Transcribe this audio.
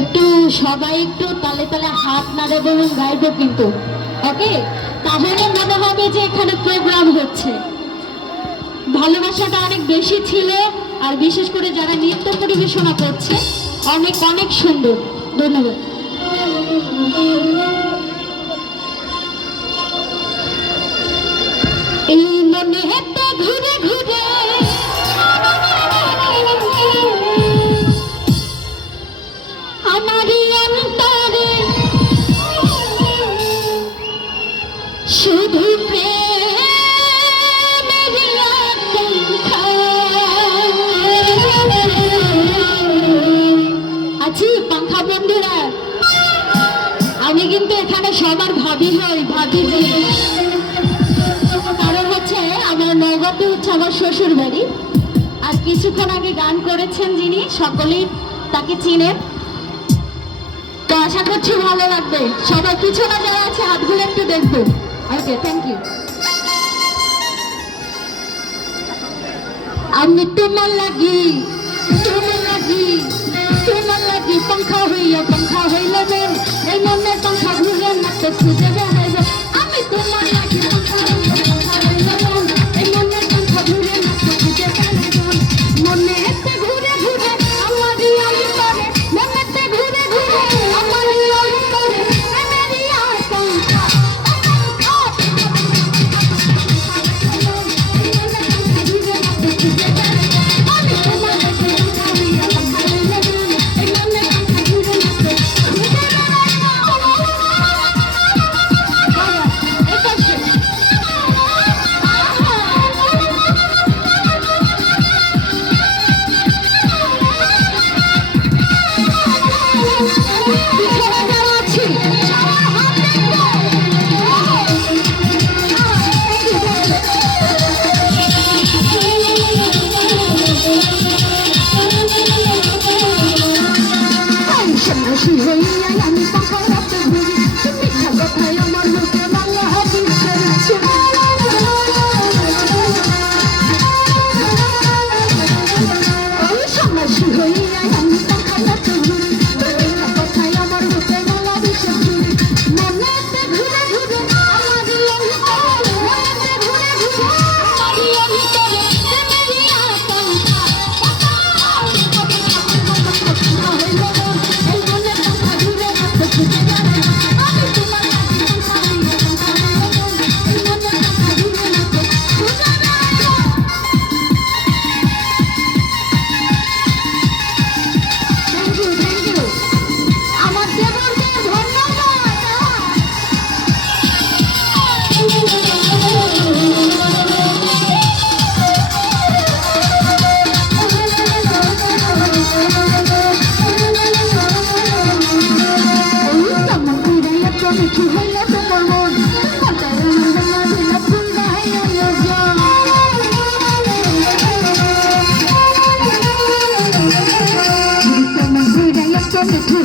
একটু সবাই একটু তালে তালে হাত নাড়ে এবং গাইবো কিন্তু, ওকে? তাহলে মনে হবে যে এখানে প্রোগ্রাম হচ্ছে। ভালোবাসাটা অনেক বেশি ছিল, আর বিশেষ করে যারা নৃত্য পরিবেশনা করছে অনেক অনেক সুন্দর। ধন্যবাদ। এই মনে হেঁটে ঘুরে ঘুরে আমারই অন্তরে শুধু আছি পাখা বন্ধুরা। আমি কিন্তু এখানে সবার ভাবি হই, ভাবি যে কারণ হচ্ছে আমার নগদে হচ্ছে আমার শ্বশুর বাড়ি। আর কিছুক্ষণ আগে গান করেছেন যিনি, সকলেই তাকে চিনেন। তো আশা করছি ভালো লাগবে। সবাই পিছনে যারা আছে হাতগুলো একটু দেখবো। ওকে, থ্যাংক ইউ। আমি তোমার লাগি पंखा হইল মন, এই মনের पंखा ঘুরে না তো খুঁজে বেড়াইবে। আমি তোমার লাগি पंखा হইল মন, এই মনের पंखा ঘুরে না তো খুঁজে বেড়াইবে। মনে এতে ঘুরে ঘুরে আমারই অন্তরে, মনেতে ঘুরে ঘুরে আমারই অন্তরে প্রেমেরই আশঙ্কা। Come to